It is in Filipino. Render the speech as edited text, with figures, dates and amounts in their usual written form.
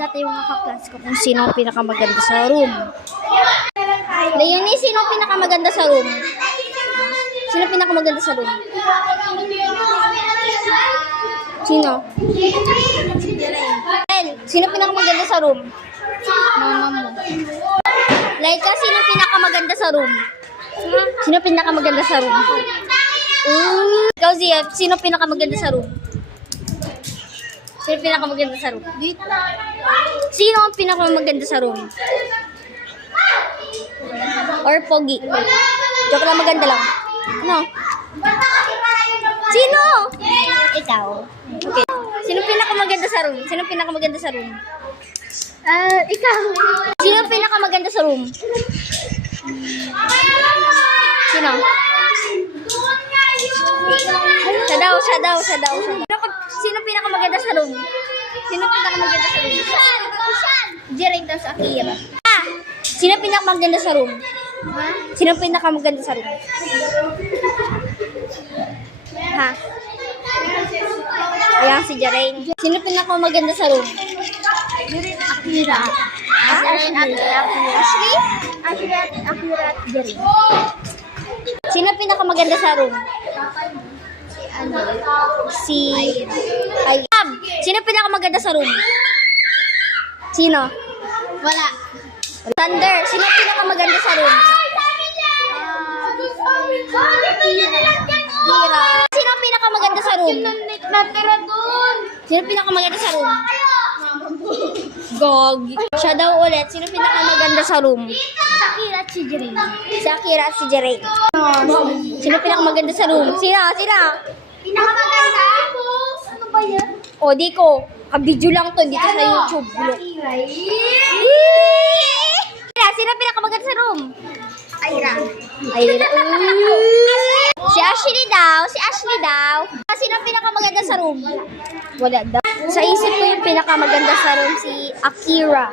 natin yung mga kaklas ko kung sino ang pinakamaganda sa room. Leonie, sino ang pinakamaganda sa room? Sino ang pinakamaganda sa room? Sino? Sino ang pinakamaganda sa room? Mama mo. Laika, sino ang pinakamaganda sa room? Sino ang pinakamaganda sa room? Ikaw, Zia, sino ang pinakamaganda sa room? Sino ang pinakamaganda sa room? Sino ang pinakamaganda sa room? Or pogi? Joke lang, maganda lang. No? Sino? Ikaw. Okay. Sino pinakamaganda sa room? Sino pinakamaganda sa room? Ikaw. Sino pinakamaganda sa room? Sino? Siya daw. Sino pinakamaganda sa room? Sino pinakamaganda sa room? Jering daw sa Akira. Sino pinakamaganda sa room? Sino pinakamaganda sa room? Ha? Ayan si Jering. Sino pinakamaganda sa room? Akira. Ashley? Akira at Jering. Sino pinakamaganda sa room? Si Ayab. Sino pinakamaganda sa room? Sino? Wala. Thunder. Sino pinakamaganda sa room? Hira. Sino pinakamaganda sa room? Sino pinakamaganda sa room? Gog. Siya daw ulit. Sino pinakamaganda sa room? Sakira at si Jering. Sakira at si Jering. Sino pinakamaganda sa room? Sina? Pinakamaganda? Ano ba yan? O, di ko. Kabidyo lang to dito sa YouTube. Sino pinakamaganda sa room? Ayra. Si Ashley daw. Sino pinakamaganda sa room? Wala daw. Sa isip ko yung pinakamaganda sa room si Akira.